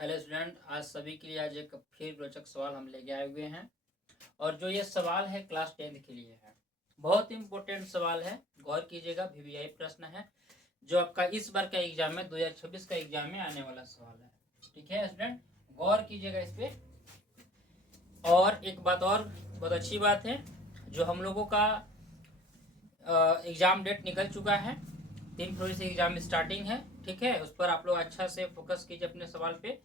Hello student, आज सभी के लिए आज एक फिर रोचक सवाल हम लेके आए हुए हैं। और जो ये सवाल है क्लास 10th के लिए है। बहुत इंपॉर्टेंट सवाल है, गौर कीजिएगा। वीवीआई प्रश्न है जो आपका इस बार का एग्जाम में 2026 का एग्जाम में आने वाला सवाल है। ठीक है स्टूडेंट, गौर कीजिएगा इस पे। और एक बात और बहुत अच्छी बात है, जो हम लोगों का एग्जाम डेट निकल चुका है। 3 फरवरी से एग्जाम स्टार्टिंग है। ठीक है, उस पर आप लोग अच्छा से फोकस कीजिए अपने सवाल पे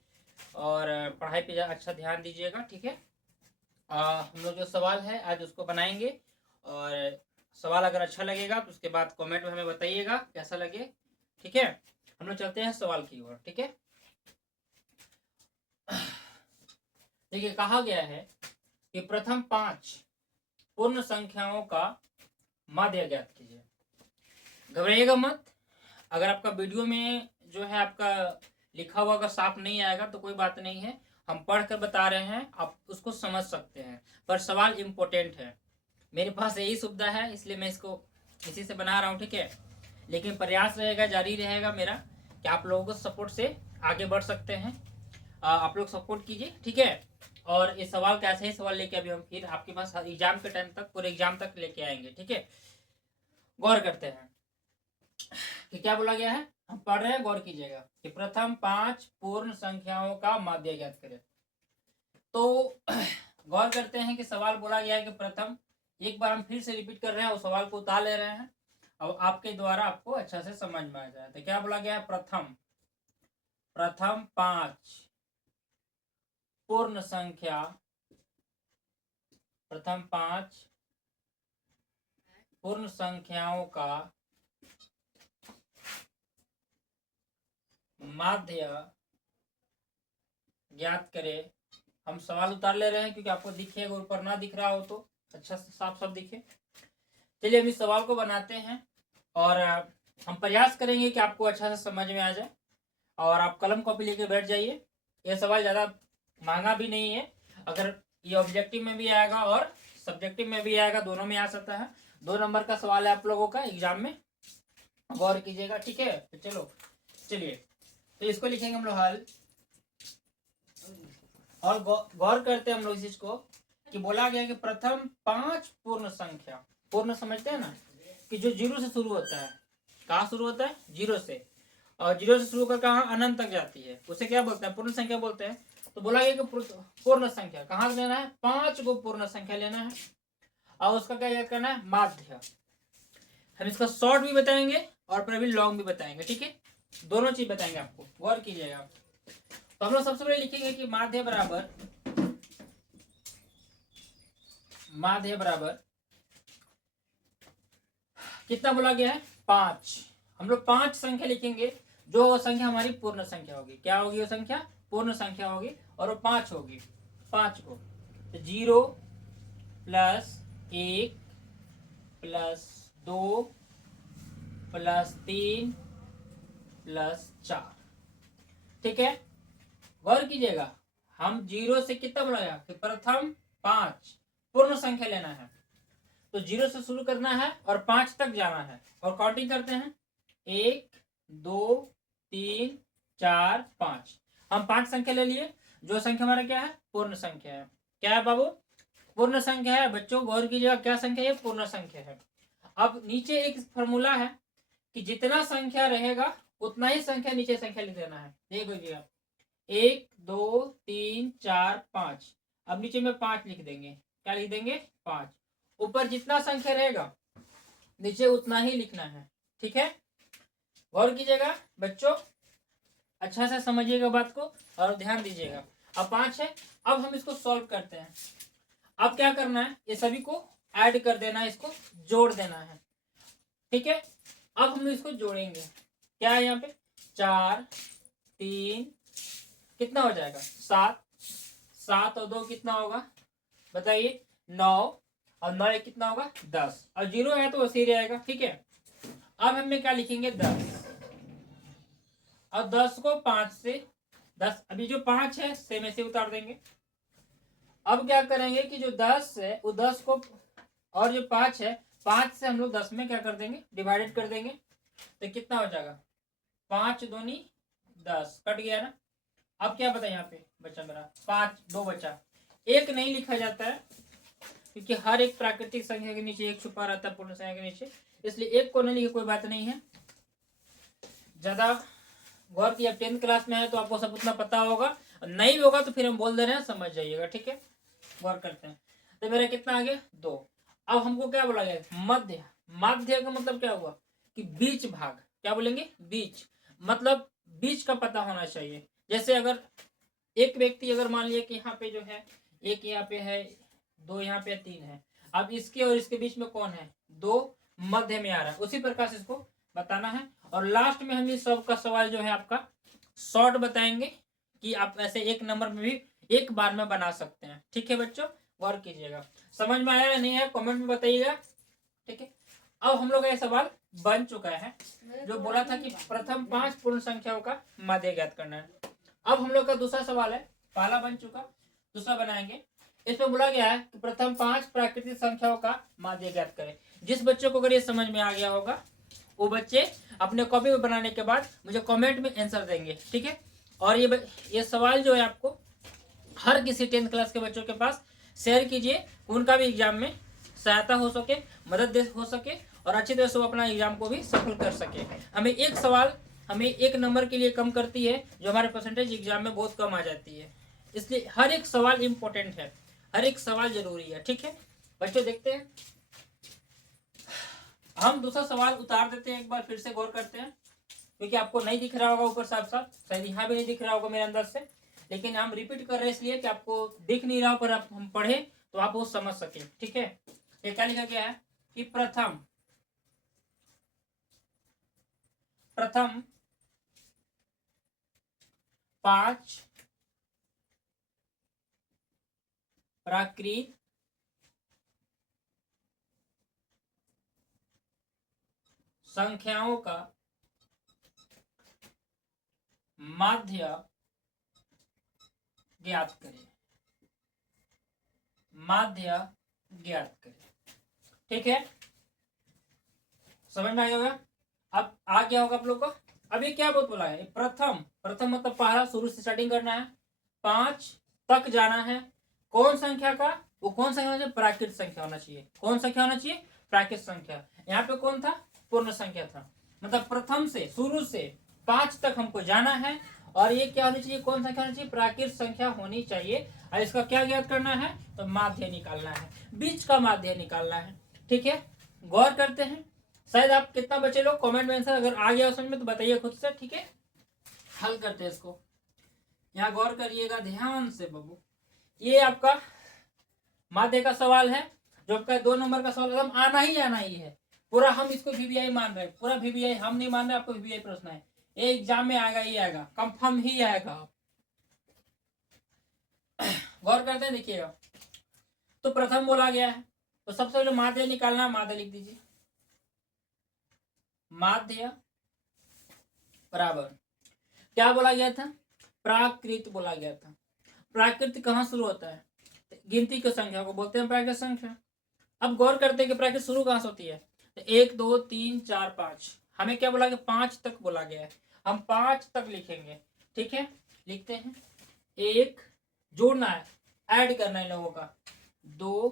और पढ़ाई पे अच्छा ध्यान दीजिएगा। ठीक है, हम लोग जो सवाल है आज उसको बनाएंगे। और सवाल अगर अच्छा लगेगा तो उसके बाद कमेंट में हमें बताइएगा कैसा लगे। ठीक है, हम लोग चलते हैं सवाल की ओर। ठीक है, देखिए कहा गया है कि प्रथम 5 पूर्ण संख्याओं का माध्य ज्ञात कीजिए। घबराइएगा मत। अगर आपका वीडियो में जो है आपका लिखा हुआ अगर साफ नहीं आएगा तो कोई बात नहीं है, हम पढ़ कर बता रहे हैं, आप उसको समझ सकते हैं। पर सवाल इम्पोर्टेंट है, मेरे पास यही सुविधा है इसलिए मैं इसको इसी से बना रहा हूँ। ठीक है, लेकिन प्रयास रहेगा, जारी रहेगा मेरा कि आप लोगों को सपोर्ट से आगे बढ़ सकते हैं। आप लोग सपोर्ट कीजिए। ठीक है, और इस सवाल का ऐसे ही सवाल लेके अभी हम फिर आपके पास एग्जाम के टाइम तक, पूरे एग्जाम तक लेके आएंगे। ठीक है, गौर करते हैं कि क्या बोला गया है। हम पढ़ रहे हैं, गौर कीजिएगा कि प्रथम 5 पूर्ण संख्याओं का माध्य ज्ञात करें। तो गौर करते हैं कि सवाल बोला गया है कि प्रथम, एक बार हम फिर से रिपीट कर रहे हैं और सवाल को उतार ले रहे हैं। अब आपके द्वारा आपको अच्छा से समझ में आ जाए। तो क्या बोला गया है, प्रथम 5 पूर्ण संख्या, प्रथम 5 पूर्ण संख्याओं का माध्य ज्ञात करें। हम सवाल उतार ले रहे हैं क्योंकि आपको दिखेगा, ऊपर ना दिख रहा हो तो अच्छा से साफ साफ दिखे। चलिए हम इस सवाल को बनाते हैं और हम प्रयास करेंगे कि आपको अच्छा से समझ में आ जाए। और आप कलम कॉपी लेके बैठ जाइए। यह सवाल ज़्यादा महंगा भी नहीं है। अगर ये ऑब्जेक्टिव में भी आएगा और सब्जेक्टिव में भी आएगा, दोनों में आ सकता है। 2 नंबर का सवाल है आप लोगों का एग्जाम में, गौर कीजिएगा। ठीक है, तो चलो चलिए, तो इसको लिखेंगे हम लोग हल। और गौर करते हैं हम लोग इस चीज को कि बोला गया कि प्रथम 5 पूर्ण संख्या, पूर्ण समझते हैं ना, कि जो 0 से शुरू होता है। कहाँ शुरू होता है, 0 से, और 0 से शुरू होकर कहाँ अनंत तक जाती है, उसे क्या बोलते हैं, पूर्ण संख्या बोलते हैं। तो बोला गया कि पूर्ण संख्या कहाँ से लेना है, 5 को पूर्ण संख्या लेना है और उसका क्या याद करना है, माध्य। हम इसका शॉर्ट भी बताएंगे और फिर अभी लॉन्ग भी बताएंगे। ठीक है, दोनों चीज बताएंगे आपको, गौर कीजिएगा। तो हम लोग सबसे पहले लिखेंगे कि माध्य बराबर, माध्य बराबर कितना बोला गया है, 5। हम लोग 5 संख्या लिखेंगे, जो संख्या हमारी पूर्ण संख्या होगी। क्या होगी वो संख्या, पूर्ण संख्या होगी, और वो 5 होगी। 5 को 0 प्लस 1 प्लस 2 प्लस 3 प्लस 4। ठीक है, गौर कीजिएगा। हम 0 से कितना बोला गया कि प्रथम 5 पूर्ण संख्या लेना है, तो 0 से शुरू करना है और 5 तक जाना है और काउंटिंग करते हैं 1 2 3 4 5। हम 5 संख्या ले लिए, जो संख्या हमारा क्या है, पूर्ण संख्या है। क्या है बाबू, पूर्ण संख्या है। बच्चों गौर कीजिएगा, क्या संख्या है, पूर्ण संख्या है। अब नीचे एक फॉर्मूला है कि जितना संख्या रहेगा उतना ही संख्या नीचे संख्या लिख देना है। देख लीजिएगा, 1 2 3 4 5। अब नीचे में 5 लिख देंगे। क्या लिख देंगे, 5। ऊपर जितना संख्या रहेगा नीचे उतना ही लिखना है। ठीक है, गौर कीजिएगा बच्चों, अच्छा से समझिएगा बात को और ध्यान दीजिएगा। अब 5 है, अब हम इसको सॉल्व करते हैं। अब क्या करना है, ये सभी को ऐड कर देना है, इसको जोड़ देना है। ठीक है, अब हम इसको जोड़ेंगे। क्या है यहाँ पे, 4 3 कितना हो जाएगा, 7। 7 और 2 कितना होगा बताइए, 9। और 9 एक कितना होगा, 10। और 0 है तो वैसे ही रहेगा। ठीक है, अब हमें क्या लिखेंगे, 10। और 10 को 5 से, 10 अभी जो 5 है सेम ऐसे उतार देंगे। अब क्या करेंगे कि जो 10 है वो 10 को, और जो 5 है 5 से हम लोग 10 में क्या कर देंगे, डिवाइडेड कर देंगे। तो कितना हो जाएगा, 5 दूनी 10, कट गया ना। अब क्या बताए यहाँ पे बच्चा मेरा 5, 2 बचा, एक नहीं लिखा जाता है क्योंकि हर एक प्राकृतिक संख्या के नीचे एक छुपा रहता है पूर्ण संख्या के नीचे, इसलिए एक को नहीं लिखे कोई बात नहीं है। ज्यादा गौर किया, 10th क्लास में है तो आपको सब उतना पता होगा, नहीं भी होगा तो फिर हम बोल दे रहे हैं, समझ जाइएगा, ठीक है। गौर करते हैं, तो मेरा कितना आ गया 2। अब हमको क्या बोला गया मध्य। मध्य का मतलब क्या हुआ कि बीच भाग, क्या बोलेंगे बीच, मतलब बीच का पता होना चाहिए। जैसे अगर एक व्यक्ति अगर मान लिया कि यहाँ पे जो है एक यहाँ पे है, 2 यहाँ पे 3 है, अब इसके और इसके बीच में कौन है 2 मध्य में आ रहा है, उसी प्रकार से इसको बताना है। और लास्ट में हम इस सब का सवाल जो है आपका शॉर्ट बताएंगे कि आप ऐसे एक नंबर में भी एक बार में बना सकते हैं, ठीक है बच्चों। गौर कीजिएगा, समझ में आया या नहीं है कमेंट में बताइएगा, ठीक है। अब हम लोग का ये सवाल बन चुका है, जो बोला था कि प्रथम 5 पूर्ण संख्याओं का माध्य ज्ञात करना है। अब हम लोग का दूसरा सवाल है, पहला बन चुका, दूसरा बनाएंगे। इसमें बोला गया है कि प्रथम 5 प्राकृतिक संख्याओं का माध्य ज्ञात करें। जिस बच्चों को अगर ये समझ में आ गया होगा वो बच्चे अपने कॉपी में बनाने के बाद मुझे कमेंट में आंसर देंगे, ठीक है। और ये सवाल जो है आपको हर किसी 10th क्लास के बच्चों के पास शेयर कीजिए, उनका भी एग्जाम में सहायता हो सके, मदद हो सके और अच्छी तरह से वो अपना एग्जाम को भी सफल कर सके। हमें एक सवाल हमें एक नंबर के लिए कम करती है, जो हमारे परसेंटेज एग्जाम में बहुत कम आ जाती है। इसलिए हर एक सवाल इम्पोर्टेंट है, हर एक सवाल जरूरी है, ठीक है बच्चों। देखते हैं, हम दूसरा सवाल उतार देते हैं, एक बार फिर से गौर करते हैं, क्योंकि आपको नहीं दिख रहा होगा ऊपर साफ साफ, शायद यहाँ भी नहीं दिख रहा होगा मेरे अंदर से, लेकिन हम रिपीट कर रहे हैं इसलिए कि आपको दिख नहीं रहा, पर आप हम पढ़े तो आप वो समझ सके, ठीक है। ये क्या लिखा गया है कि प्रथम 5 प्राकृत संख्याओं का माध्य ज्ञात करें, माध्य ज्ञात करें, ठीक है। समझ में आया होगा, अब आ गया होगा आप लोग को। अब ये क्या बहुत बोला है, प्रथम मतलब पहला, शुरू से स्टार्टिंग करना है, 5 तक जाना है, कौन संख्या का, वो कौन संख्या होना चाहिए, प्राकृत संख्या होना चाहिए। कौन संख्या होना चाहिए, प्राकृत संख्या। यहाँ पे कौन था, पूर्ण संख्या था, मतलब प्रथम से शुरू से 5 तक हमको जाना है, और ये क्या होनी चाहिए, कौन संख्या होनी चाहिए, प्राकृत संख्या होनी चाहिए। और इसका क्या ज्ञात करना है, तो माध्य निकालना है, बीच का माध्य निकालना है, ठीक है। गौर करते हैं, शायद आप कितना बचे लोग कमेंट में आंसर अगर आ गया समझ में तो बताइए खुद से, ठीक है। हल करते हैं इसको, यहाँ गौर करिएगा ध्यान से बाबू। ये आपका माध्य का सवाल है, जो आपका 2 नंबर का सवाल एकदम आना ही है पूरा। हम इसको वीवीआई मान रहे हैं, पूरा वीवीआई हम नहीं मान रहे, आपको वीवीआई प्रश्न है, ये एग्जाम में आएगा ही आएगा, कंफर्म ही आएगा। गौर करते हैं, देखिएगा। तो प्रथम बोला गया है, तो सबसे पहले माध्य निकालना, माध्य लिख दीजिए, माध्य बराबर क्या बोला गया था, प्राकृत बोला गया था। प्राकृत कहाँ शुरू होता है, गिनती की संख्या को बोलते हैं प्राकृत संख्या। अब गौर करते हैं कि प्राकृत शुरू कहाँ से होती है, तो 1 2 3 4 5, हमें क्या बोला गया, 5 तक बोला गया है, हम 5 तक लिखेंगे, ठीक है। लिखते हैं, 1 जोड़ना है, ऐड करना है लोगों का, 2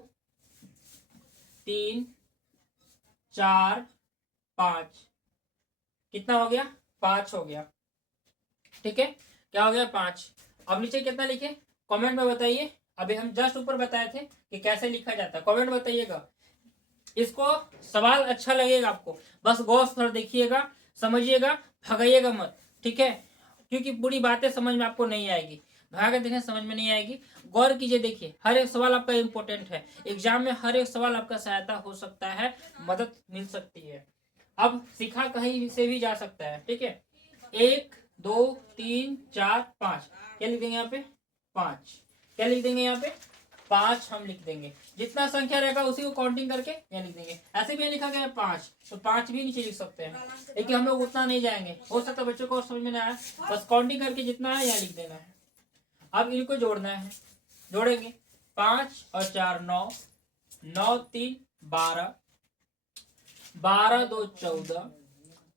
3 4 5, कितना हो गया, 5 हो गया, ठीक है। क्या हो गया, 5। अब नीचे कितना लिखे, कमेंट में बताइए। अभी हम जस्ट ऊपर बताए थे कि कैसे लिखा जाता है, कमेंट बताइएगा। इसको सवाल अच्छा लगेगा आपको, बस गौर से देखिएगा, समझिएगा, भगाइएगा मत, ठीक है। क्योंकि बुरी बातें समझ में आपको नहीं आएगी, भागा देखने समझ में नहीं आएगी। गौर कीजिए, देखिए हर एक सवाल आपका इंपॉर्टेंट है, एग्जाम में हर एक सवाल आपका सहायता हो सकता है, मदद मिल सकती है। अब सीखा कहीं से भी जा सकता है, ठीक है। 1 2 3 4 5, क्या लिख देंगे यहाँ पे, 5, क्या लिख देंगे यहाँ पे, 5 हम लिख देंगे। जितना संख्या रहेगा उसी को काउंटिंग करके यहाँ लिख देंगे। ऐसे भी लिखा गया है 5, तो 5 भी नीचे लिख सकते हैं, लेकिन हम लोग उतना नहीं जाएंगे, हो सकता है बच्चों को समझ में ना आए, बस काउंटिंग करके जितना है यहाँ लिख देना है। अब इनको जोड़ना है, जोड़ेंगे, 5 और 4 9, 9 3 12, 12 2 14,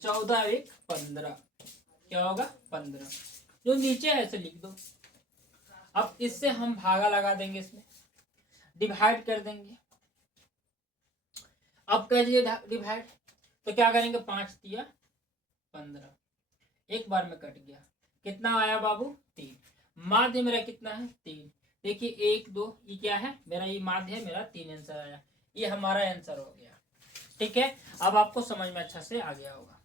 14 1 15, क्या होगा 15। जो नीचे है ऐसे लिख दो। अब इससे हम भागा लगा देंगे, इसमें डिवाइड कर देंगे। अब कर दिए डिवाइड, तो क्या करेंगे, 5 दिया 15, एक बार में कट गया। कितना आया बाबू, 3। माध्य मेरा कितना है, 3। देखिए 1 2, ये क्या है मेरा, ये माध्य है मेरा, 3 आंसर आया। ये हमारा आंसर हो गया। ठीक है, अब आपको समझ में अच्छा से आ गया होगा।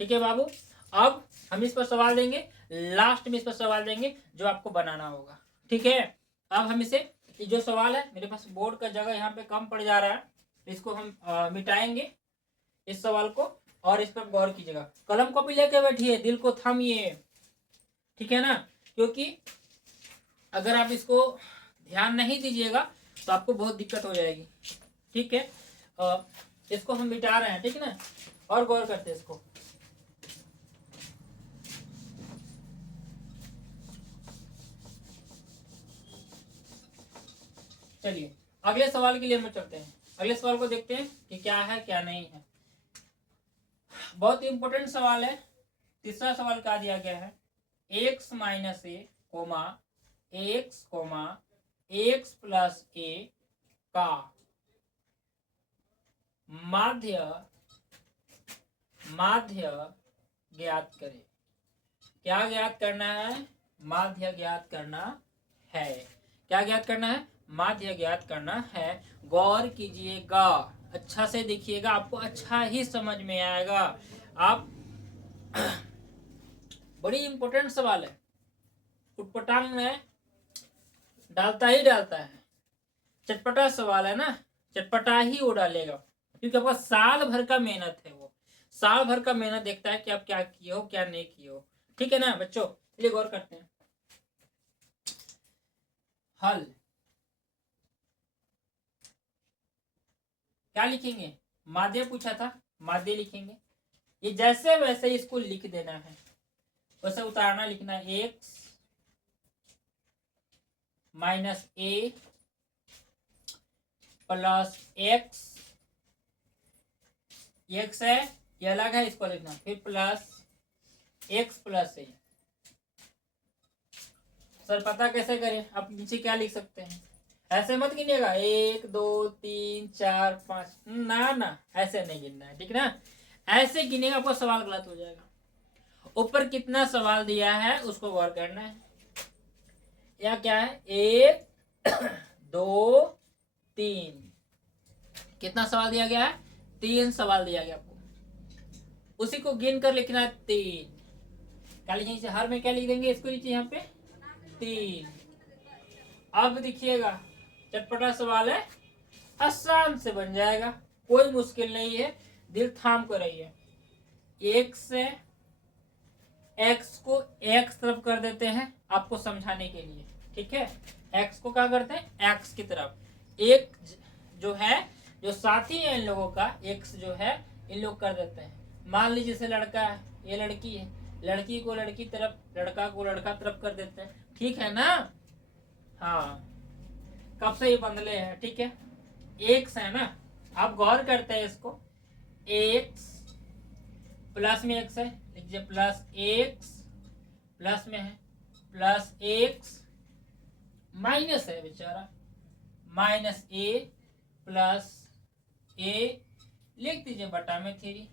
ठीक है बाबू, अब हम इस पर सवाल देंगे, लास्ट में इस पर सवाल देंगे जो आपको बनाना होगा। ठीक है, अब हम इसे, जो सवाल है, मेरे पास बोर्ड का जगह यहाँ पे कम पड़ जा रहा है, इसको हम मिटाएंगे इस सवाल को, और इस पर गौर कीजिएगा। कलम कॉपी लेके बैठिए, दिल को थामिए, ठीक है ना, क्योंकि अगर आप इसको ध्यान नहीं दीजिएगा तो आपको बहुत दिक्कत हो जाएगी। ठीक है, इसको हम मिटा रहे हैं, ठीक है ना, और गौर करते हैं इसको। चलिए अगले सवाल के लिए हम चलते हैं। अगले सवाल को देखते हैं कि क्या है क्या नहीं है। बहुत इंपॉर्टेंट सवाल है। तीसरा सवाल क्या दिया गया है, x minus a comma x comma x plus a का माध्य ज्ञात करें। क्या ज्ञात करना है, माध्य ज्ञात करना है। क्या ज्ञात करना है, माध्य ज्ञात करना है। गौर कीजिएगा, अच्छा से देखिएगा, आपको अच्छा ही समझ में आएगा। आप बड़ी इंपॉर्टेंट सवाल है, उटपटांग में डालता ही डालता है। चटपटा सवाल है ना, चटपटा ही वो डालेगा, क्योंकि आपका साल भर का मेहनत है। वो साल भर का मेहनत देखता है कि आप क्या किए हो क्या नहीं किए हो। ठीक है ना बच्चों, चलिए गौर करते हैं। हल क्या लिखेंगे, माध्य पूछा था, माध्य लिखेंगे। ये जैसे वैसे इसको लिख देना है, वैसे उतारना लिखना है। एक्स माइनस ए प्लस एक्स, एक्स है ये अलग है, इसको लिखना, फिर प्लस एक्स प्लस ए। सर पता कैसे करें, आप नीचे क्या लिख सकते हैं, ऐसे मत गिनिएगा 1 2 3 4 5, ना ना ऐसे नहीं गिनना है, ठीक ना। ऐसे गिनेगा आपका सवाल गलत हो जाएगा। ऊपर कितना सवाल दिया है उसको गौर करना है। या क्या है, 1 2 3, कितना सवाल दिया गया है, 3 सवाल दिया गया आपको, उसी को गिन कर लिखना है 3। क्या लिखेंगे, हर में क्या लिख देंगे, इसको नीचे यहाँ पे 3। अब देखिएगा चटपटा सवाल है, आसान से बन जाएगा, कोई मुश्किल नहीं है, दिल थाम कर रहिए। एक से एक्स को एक्स तरफ कर देते हैं आपको समझाने के लिए, ठीक है। एक्स को क्या करते हैं, एक्स की तरफ। एक जो है, जो साथी है इन लोगों का, एक्स जो है इन लोग कर देते हैं। मान लीजिए जैसे लड़का है, ये लड़की है, लड़की को लड़की तरफ, लड़का को लड़का तरफ कर देते हैं, ठीक है ना। हाँ, कब से ये बंधले हैं, ठीक है। एक्स है ना, आप गौर करते हैं इसको, एक्स प्लस में एक्स है, लिखिए प्लस एक्स, प्लस में है प्लस एक्स, माइनस है बेचारा, माइनस ए प्लस ए, लिख दीजिए बटा में 3।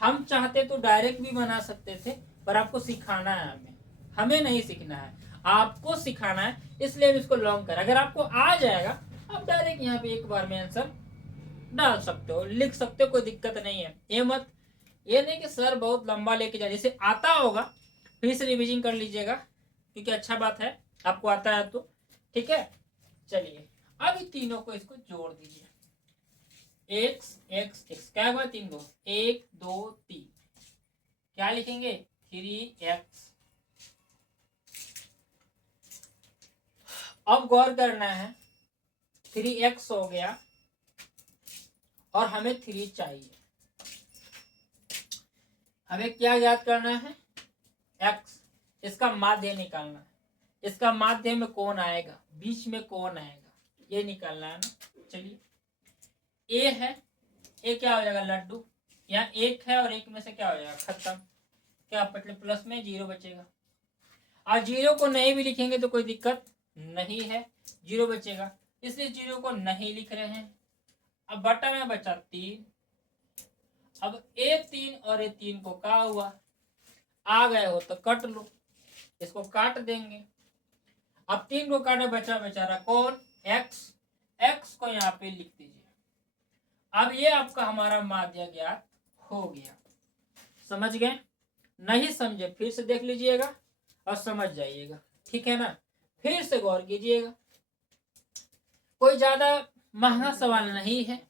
हम चाहते तो डायरेक्ट भी बना सकते थे, पर आपको सिखाना है, हमें नहीं सीखना है, आपको सिखाना है, इसलिए हम इसको लॉन्ग कर। अगर आपको आ जाएगा आप डायरेक्ट यहाँ पे एक बार में आंसर डाल सकते हो, लिख सकते हो, कोई दिक्कत नहीं है। ये नहीं कि सर बहुत लंबा लेके जाए, जैसे आता होगा फिर से रिविजन कर लीजिएगा, क्योंकि अच्छा बात है आपको आता है तो, ठीक है। चलिए अब इन तीनों को इसको जोड़ दीजिए, एक्स एक्स एक्स, क्या हुआ 3 को, 1 2 3, क्या लिखेंगे 3x। अब गौर करना है, 3x हो गया और हमें 3 चाहिए। हमें क्या याद करना है, x, इसका माध्य निकालना है। इसका माध्य में कौन आएगा, बीच में कौन आएगा, ये निकालना है ना। चलिए ए है, ए क्या हो जाएगा लड्डू, यहाँ 1 है और 1 में से क्या हो जाएगा खत्म, क्या मतलब प्लस में 0 बचेगा, और जीरो को नहीं भी लिखेंगे तो कोई दिक्कत नहीं है, जीरो बचेगा, इसलिए जीरो को नहीं लिख रहे हैं। अब बटा में बचा 3। अब ये 3 और ये 3 को क्या हुआ, आ गए हो तो कट लो, इसको काट देंगे। अब 3 को काटे, बचा बेचारा कौन, x, x को यहाँ पे लिख दीजिए। अब ये आपका हमारा माध्य ज्ञात हो गया। समझ गए? नहीं समझे फिर से देख लीजिएगा और समझ जाइएगा, ठीक है ना। फिर से गौर कीजिएगा, कोई ज्यादा महंगा सवाल नहीं है,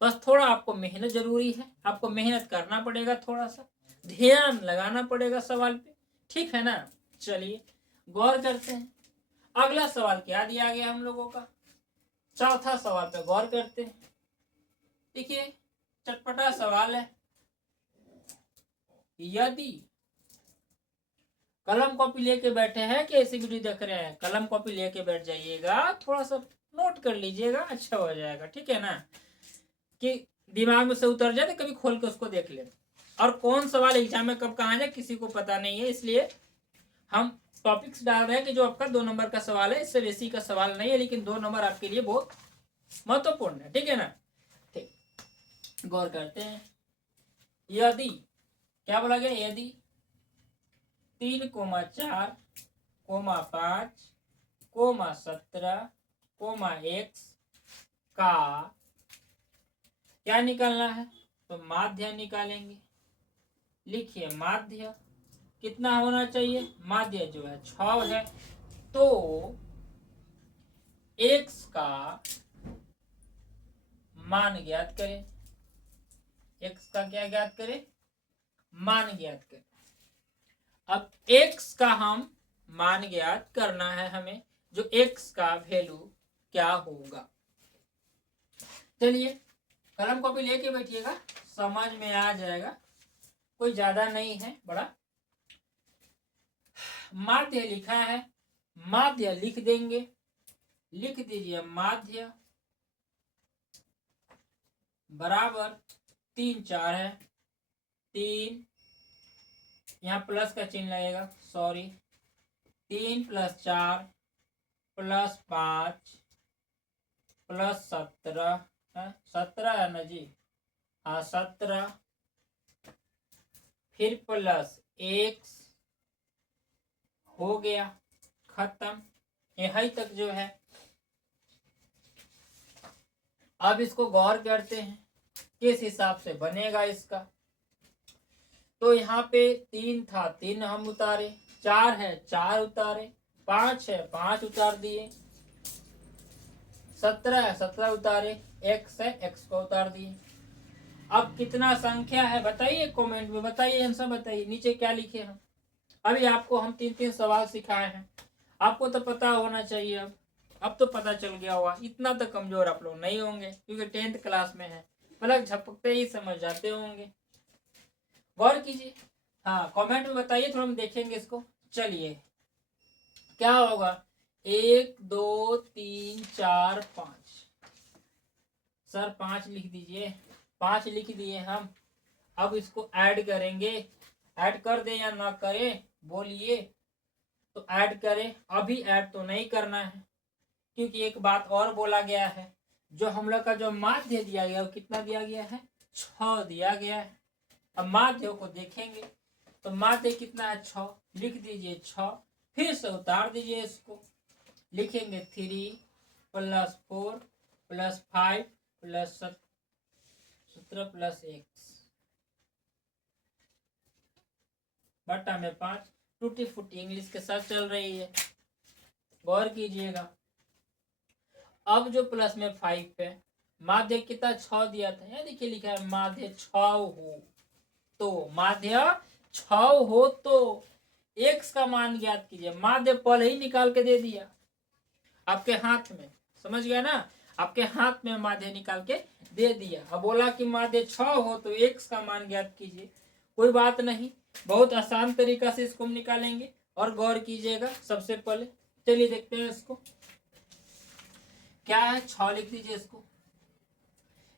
बस थोड़ा आपको मेहनत जरूरी है, आपको मेहनत करना पड़ेगा, थोड़ा सा ध्यान लगाना पड़ेगा सवाल पे, ठीक है ना। चलिए गौर करते हैं। अगला सवाल क्या दिया गया हम लोगों का, चौथा सवाल पे गौर करते हैं। देखिए चटपटा सवाल है। यदि कलम कॉपी लेके बैठे हैं कि ऐसी वीडियो देख रहे हैं, कलम कॉपी लेके बैठ जाइएगा, थोड़ा सा नोट कर लीजिएगा, अच्छा हो जाएगा, ठीक है ना, कि दिमाग में से उतर जाए तो कभी खोल के उसको देख ले। और कौन सवाल एग्जाम में कब कहाँ जाए किसी को पता नहीं है, इसलिए हम टॉपिक्स डाल रहे हैं कि जो आपका 2 नंबर का सवाल है, इससे बेसी का सवाल नहीं है, लेकिन 2 नंबर आपके लिए बहुत महत्वपूर्ण है, ठीक है ना। ठीक, गौर करते हैं। यदि क्या बोला गया, यदि 3,4, 5, 17, x का क्या निकालना है, तो माध्य निकालेंगे। लिखिए माध्य कितना होना चाहिए, माध्य जो है 6 है, तो x का मान ज्ञात करें। x का क्या ज्ञात करें, मान ज्ञात करें। अब x का हम मान ज्ञात करना है हमें, जो x का वैल्यू क्या होगा। चलिए कलम कॉपी लेके बैठिएगा, समझ में आ जाएगा, कोई ज्यादा नहीं है, बड़ा। माध्य लिखा है, माध्य लिख देंगे, लिख दीजिए माध्य बराबर 3, 4 है, 3 यहाँ प्लस का चिन्ह लगेगा, सॉरी, 3 + 4 + 5 + 17 है, 17 है ना जी, हाँ 17, फिर प्लस x हो गया, खत्म, यही तक जो है। अब इसको गौर करते हैं किस हिसाब से बनेगा इसका। तो यहाँ पे 3 था, 3 हम उतारे, 4 है 4 उतारे, 5 है 5 उतार दिए, 17 है 17 उतारे, x है x को उतार दिए। अब कितना संख्या है बताइए, कमेंट में बताइए, आंसर बताइए, नीचे क्या लिखे हम। अभी आपको हम 3 सवाल सिखाए हैं, आपको तो पता होना चाहिए। अब तो पता चल गया होगा, इतना तो कमजोर आप लोग नहीं होंगे, क्योंकि 10th क्लास में है, पलक झपकते ही समझ जाते होंगे। गौर कीजिए, हाँ कमेंट में बताइए, थोड़ा हम देखेंगे इसको। चलिए क्या होगा, 1 2 3 4 5, सर 5 लिख दीजिए, 5 लिख दिए हम। अब इसको ऐड करेंगे, ऐड कर दे या ना करें बोलिए, तो ऐड करें। अभी ऐड तो नहीं करना है, क्योंकि एक बात और बोला गया है, जो हम लोग का जो माध्य दिया गया वो कितना दिया गया है, 6 दिया गया है। अब माध्य को देखेंगे तो माध्य कितना है, 6, लिख दीजिए 6, फिर से उतार दीजिए इसको, लिखेंगे 3 + 4 + 5 + 17 + x बटा में 5। टूटी फूटी इंग्लिश के साथ चल रही है, गौर कीजिएगा। अब जो प्लस में 5 है, माध्य कितना 6 दिया था, यहाँ देखिए लिखा है माध्य 6 हो, तो माध्य 6 हो तो x का मान ज्ञात कीजिए। माध्य पहले ही निकाल के दे दिया आपके हाथ में, समझ गया ना, आपके हाथ में माध्य निकाल के दे दिया। अब बोला कि माध्य 6 हो तो x का मान ज्ञात कीजिए, कोई बात नहीं, बहुत आसान तरीका से इसको हम निकालेंगे। और गौर कीजिएगा, सबसे पहले चलिए देखते हैं इसको क्या है, 6 लिख दीजिए,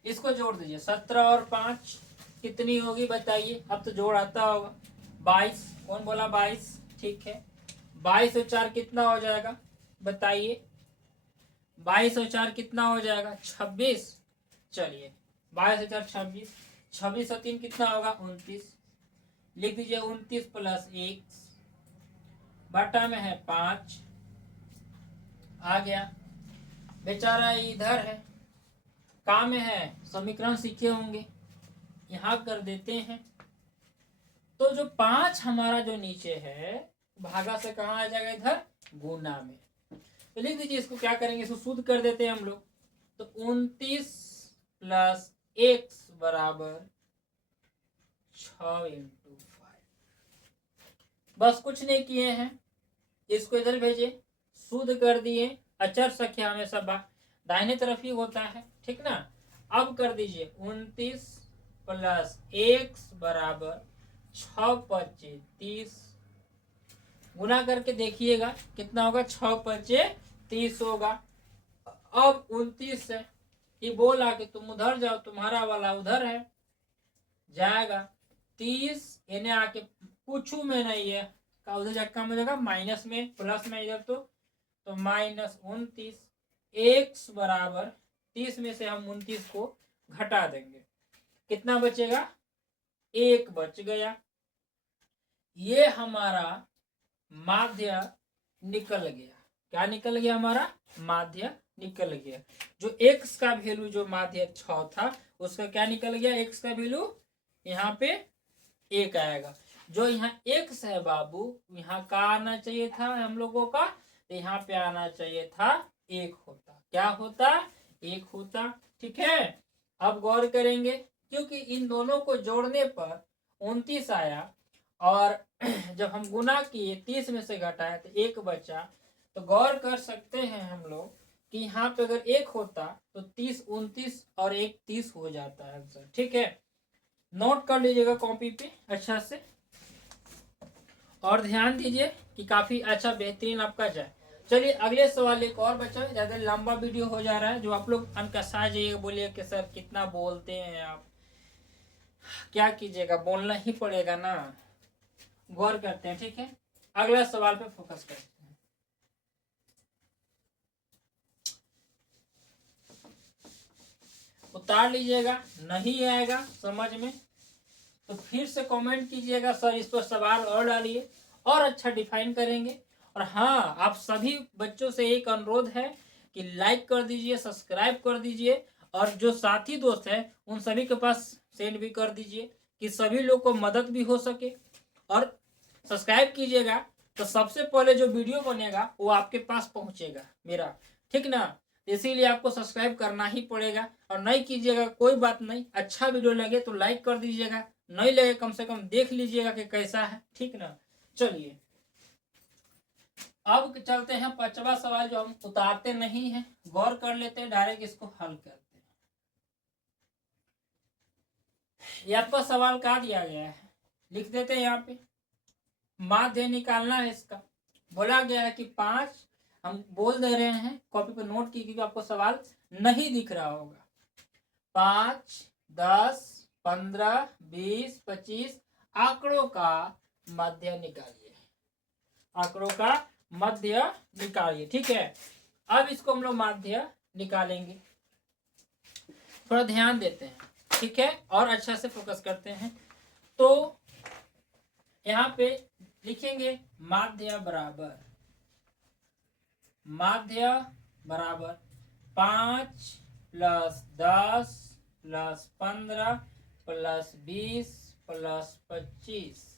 इसको जोड़ दीजिए, 17 और 5 कितनी होगी बताइए। अब तो जोड़ आता होगा, 22, कौन बोला 22, ठीक है, 22 और 4 कितना हो जाएगा बताइए? 22 और 4 कितना हो जाएगा? 26। चलिए 22 और 4 26, 26 और 3 कितना होगा? 29। लिख दीजिए 29 प्लस 1 बटा में है 5 आ गया। बेचारा इधर है, काम में है, समीकरण सीखे होंगे, यहाँ कर देते हैं। तो जो 5 हमारा जो नीचे है भागा से कहाँ आ जाएगा? इधर गुना में। तो लिख दीजिए इसको, क्या करेंगे इसको शुद्ध कर देते हैं हम लोग। तो 29 प्लस x बराबर 6 × 5। बस कुछ नहीं किए हैं, इसको इधर भेजे, शुद्ध कर दिए। अचर संख्या हमेशा दाहिने तरफ ही होता है, ठीक ना। अब कर दीजिए 29 प्लस x बराबर 6 × 5 = 30। गुना करके देखिएगा कितना होगा? 6 × 5 = 30 होगा। अब 29 है, ये बोला कि तुम उधर जाओ, तुम्हारा वाला उधर है, जाएगा 30 इन्हें आके पूछू में नहीं है, का उधर जाकर कम हो जाएगा माइनस में, प्लस में इधर तो माइनस 29। x बराबर 30 में से हम 29 को घटा देंगे, कितना बचेगा? 1 बच गया। ये हमारा माध्य निकल गया। क्या निकल गया? हमारा माध्य निकल गया। जो x का वैल्यू जो माध्य 6 था उसका क्या निकल गया? x का वैल्यू यहाँ पे 1 आएगा। जो यहाँ x है बाबू, यहाँ का आना चाहिए था हम लोगों का, तो यहाँ पे आना चाहिए था 1 होता। क्या होता? 1 होता। ठीक है, अब गौर करेंगे, क्योंकि इन दोनों को जोड़ने पर 29 आया और जब हम गुना किए 30 में से घटाए तो 1 बचा। तो गौर कर सकते हैं हम लोग कि यहाँ पे अगर 1 होता तो 30 29 और 1 30 हो जाता है आंसर। ठीक है, नोट कर लीजिएगा कॉपी पे अच्छा से, और ध्यान दीजिए कि काफी अच्छा बेहतरीन आपका जाए। चलिए अगले सवाल एक और बचा, ज्यादा लंबा वीडियो हो जा रहा है। जो आप लोग अनकसा जाइएगा, बोलिए कि सर कितना बोलते हैं आप, क्या कीजिएगा, बोलना ही पड़ेगा ना। गौर करते हैं, ठीक है, अगला सवाल पे फोकस करते हैं। उतार लीजिएगा, नहीं आएगा समझ में तो फिर से कमेंट कीजिएगा, सर इस पर सवाल और डालिए और अच्छा डिफाइन करेंगे। और हाँ, आप सभी बच्चों से एक अनुरोध है कि लाइक कर दीजिए, सब्सक्राइब कर दीजिए, और जो साथी दोस्त हैं उन सभी के पास सेंड भी कर दीजिए कि सभी लोग को मदद भी हो सके। और सब्सक्राइब कीजिएगा तो सबसे पहले जो वीडियो बनेगा वो आपके पास पहुंचेगा मेरा, ठीक ना। इसीलिए आपको सब्सक्राइब करना ही पड़ेगा, और नहीं कीजिएगा कोई बात नहीं, अच्छा वीडियो लगे तो लाइक कर दीजिएगा, नहीं लगे कम से कम देख लीजिएगा कि कैसा है, ठीक ना। चलिए अब चलते हैं 5वां सवाल, जो हम उतारते नहीं हैं, गौर कर लेते हैं, डायरेक्ट इसको हल करते हैं। ये आपका सवाल क्या दिया गया है, लिख देते हैं यहाँ पे। माध्य निकालना है इसका, बोला गया है कि 5, हम बोल दे रहे हैं, कॉपी पर नोट की, क्योंकि आपको सवाल नहीं दिख रहा होगा। 5, 10, 15, 20, 25 आंकड़ों का मध्य निकालिए, आंकड़ों का मध्य निकालिए। ठीक है, अब इसको हम लोग माध्य निकालेंगे, थोड़ा ध्यान देते हैं, ठीक है, और अच्छा से फोकस करते हैं। तो यहाँ पे लिखेंगे माध्य बराबर 5 + 10 + 15 + 20 + 25।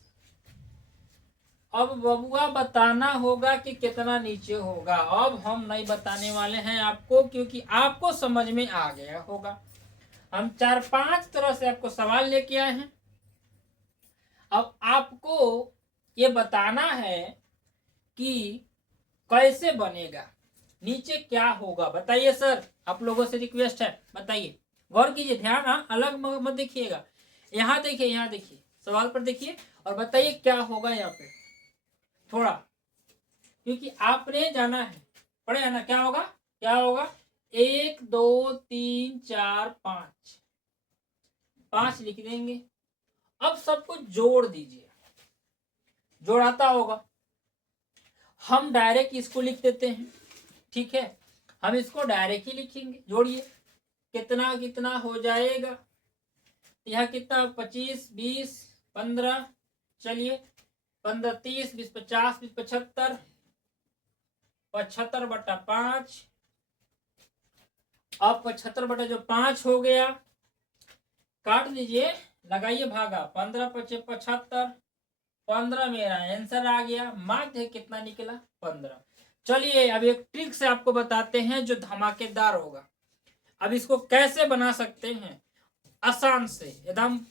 अब बबुआ बताना होगा कि कितना नीचे होगा। अब हम नहीं बताने वाले हैं आपको, क्योंकि आपको समझ में आ गया होगा। हम 4-5 तरह से आपको सवाल लेके आए हैं। अब आपको ये बताना है कि कैसे बनेगा, नीचे क्या होगा, बताइए सर। आप लोगों से रिक्वेस्ट है, बताइए, गौर कीजिए, ध्यान, हाँ अलग मत देखिएगा, यहाँ देखिए, यहाँ देखिए, सवाल पर देखिए और बताइए क्या होगा यहाँ पे थोड़ा, क्योंकि आपने जाना है, पढ़े है ना। क्या होगा, क्या होगा? 1 2 3 4 5, 5 लिख देंगे। अब सबको जोड़ दीजिए, जोड़ाता होगा, हम डायरेक्ट इसको लिख देते हैं, ठीक है, हम इसको डायरेक्ट ही लिखेंगे। जोड़िए, कितना कितना हो जाएगा, यहाँ कितना 25 20 15, चलिए 15 30 20 50 20 75, 75/5। अब 75/5 हो गया, काट दीजिए, लगाइए भागा, 15 × 5 = 75, 15 मेरा आंसर आ गया। माध्य कितना निकला, 15। चलिए अब एक ट्रिक से आपको बताते हैं जो धमाकेदार होगा। अब इसको कैसे बना सकते हैं, आसान से एकदम,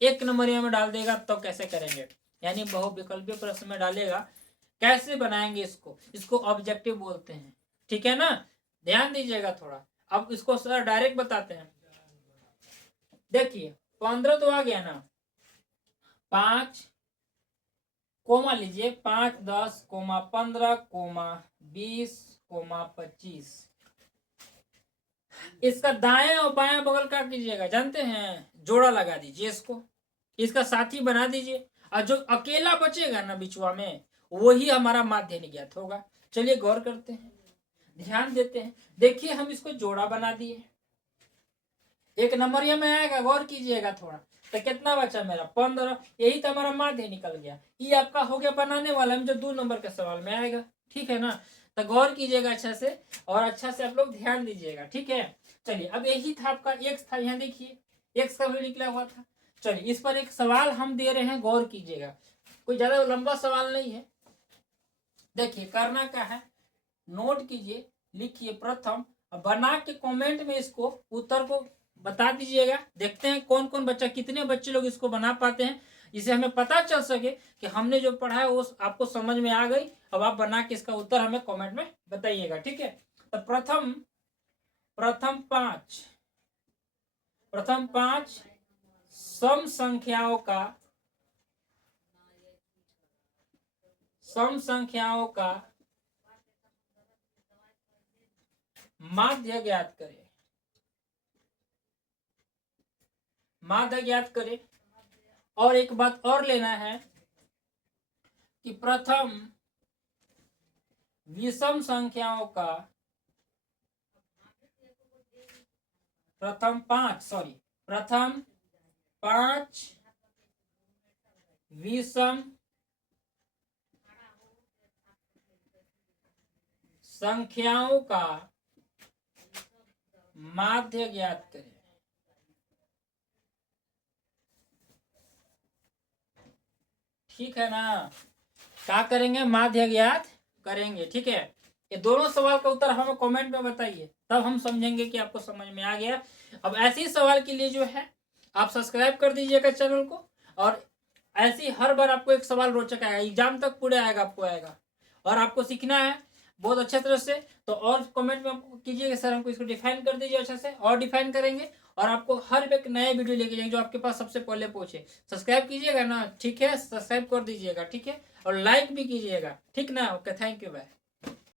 एक नंबरिया में डाल देगा तो कैसे करेंगे, यानी बहुविकल्पीय प्रश्न में डालेगा, कैसे बनाएंगे इसको, इसको ऑब्जेक्टिव बोलते हैं, ठीक है ना, ध्यान दीजिएगा थोड़ा। अब इसको सर डायरेक्ट बताते हैं। देखिए 15 तो आ गया ना, 5 कोमा लीजिए, 5 10 15 20 25। इसका दाएं और बाएं बगल क्या कीजिएगा जानते हैं, जोड़ा लगा दीजिए, इसको इसका साथी बना दीजिए, और जो अकेला बचेगा ना बिचवा में, वही हमारा माध्य ज्ञात होगा। चलिए गौर करते हैं, ध्यान देते हैं। देखिए हम इसको जोड़ा बना दिए, एक नंबरिया में आएगा, गौर कीजिएगा थोड़ा, तो कितना बचा मेरा 15, यही तो हमारा माध्य निकल गया। ये आपका हो गया बनाने वाला में जो 2 नंबर के सवाल में आएगा, ठीक है ना, तो गौर कीजिएगा अच्छा से, और अच्छा से आप लोग ध्यान दीजिएगा, ठीक है। चलिए अब यही था आपका एक्स था, यहाँ देखिए एक्स का भी निकला हुआ था। चलिए इस पर एक सवाल हम दे रहे हैं, गौर कीजिएगा, कोई ज्यादा लंबा सवाल नहीं है। देखिए करना क्या है, नोट कीजिए, लिखिए प्रथम, बना के कमेंट में इसको उत्तर को बता दीजिएगा। देखते हैं कौन कौन बच्चा, कितने बच्चे लोग इसको बना पाते हैं, जिससे हमें पता चल सके कि हमने जो पढ़ा है वो आपको समझ में आ गई। अब आप बना के इसका उत्तर हमें कमेंट में बताइएगा, ठीक है। तो प्रथम 5 सम संख्याओं का माध्य ज्ञात करें, माध्य ज्ञात करें। और एक बात और लेना है कि प्रथम विषम संख्याओं का, प्रथम 5 विषम संख्याओं का माध्य ज्ञात करें। ठीक है ना, क्या करेंगे, माध्य ज्ञात करेंगे, ठीक है। ये दोनों सवाल का उत्तर हमें कमेंट में बताइए, तब हम समझेंगे कि आपको समझ में आ गया। अब ऐसे ही सवाल के लिए जो है आप सब्सक्राइब कर दीजिएगा चैनल को, और ऐसे हर बार आपको एक सवाल रोचक आएगा, एग्जाम तक पूरे आएगा, आपको आएगा, और आपको सीखना है बहुत अच्छे तरह से। तो और कमेंट में कीजिएगा सर हमको इसको डिफाइन कर दीजिए अच्छे से, और डिफाइन करेंगे, और आपको हर एक नए वीडियो लेके जाएंगे जो आपके पास सबसे पहले पहुंचे। सब्सक्राइब कीजिएगा ना, ठीक है, सब्सक्राइब कर दीजिएगा, ठीक है, और लाइक भी कीजिएगा, ठीक ना। Okay, thank you, bye.